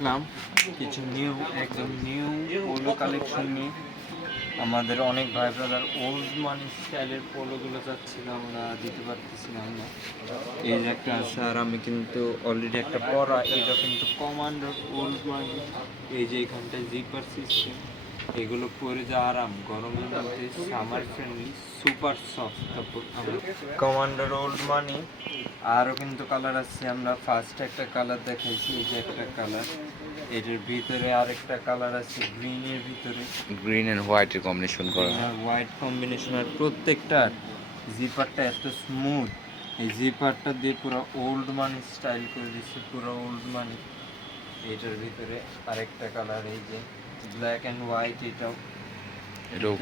আসলাম কিছু নিউ, একদম new polo collection নিয়ে। আমাদের অনেক ভাই ব্রাদার ওল্ড মানি স্টাইলের পোলোগুলো যাচ্ছিল, আমরা দিতে পারতেছিলাম না। এই যে একটা আছে, আর আমি কিন্তু অলরেডি একটা পরা, এটা কিন্তু কমান্ডার ওল্ড মানি। এই যে এখানটায় জিপার সিস্টেম, এগুলো পরে যা আরাম, গরমের মধ্যে সামার ফ্রেন্ডলি, সুপার সফট কাপড়। আমরা কমান্ডার ওল্ড মানি আরও কিন্তু কালার আছে। আমরা ফার্স্ট একটা কালার দেখাইছি, এই যে একটা কালার, এটার ভিতরে আরেকটা কালার আছে গ্রিনের ভিতরে, গ্রিন এন্ড হোয়াইটের কম্বিনেশন করা। White combination. আর প্রত্যেকটা জিপারটা এত স্মুথ, এই জিপারটা দিয়ে পুরো ওল্ড মানি স্টাইল করে দিচ্ছে, পুরো ওল্ড মানি। এটার ভিতরে আরেকটা কালার, এই যে ব্ল্যাক অ্যান্ড হোয়াইট, এটাও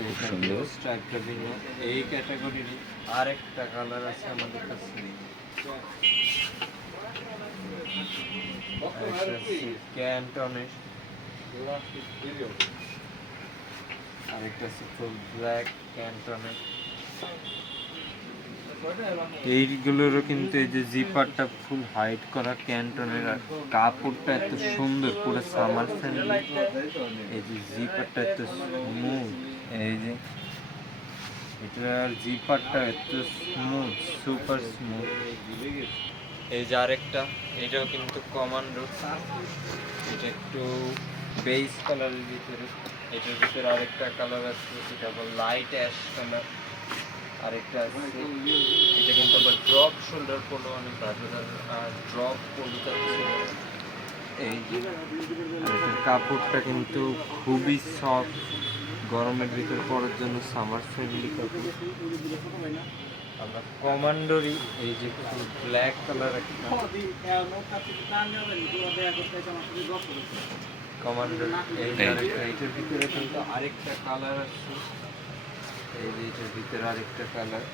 খুব সুন্দর। স্ট্রাইপটা ভিন্ন। এই ক্যাটাগরির আরেকটা কালার আছে আমাদের কাছে, ক্যান্টনের, আরেকটা আছে ফুল ব্ল্যাক ক্যান্টনের। এইগুলোরও কিন্তু এই যে জিপারটা ফুল হাইট করা ক্যান্টনের, আর কাপড়টা এত সুন্দর, পুরো সামার ফ্রেন্ডলি। এই যে জিপারটা এত স্মুথ, এই যে এটার জিপারটা এত স্মুথ, সুপার স্মুথ। এই যে আরেকটা, এটাও কিন্তু কমান্ডো, এটা একটু বেস কালারের ভিতরে। এটার ভিতরে আরেকটা কালার আছে, এটা আবার লাইট অ্যাশ কালার। আরেকটা আছে, এটা কিন্তু আবার ড্রপ শোল্ডার পোলো, অনেক বাজার ড্রপ পোলো যাচ্ছে। এই যে এটার কাপড়টা কিন্তু খুবই সফট, গরমের ভিতর পরার জন্য সামার ফ্রেন্ডলি কাপড়। আমরা কমান্ডোরই, এই যে ব্ল্যাক কালার একটা কমান্ডোর, এই যে আরেকটা, এটার ভিতরে কিন্তু আরেকটা কালার আছে, এই যে এটার ভিতরে আরেকটা কালার।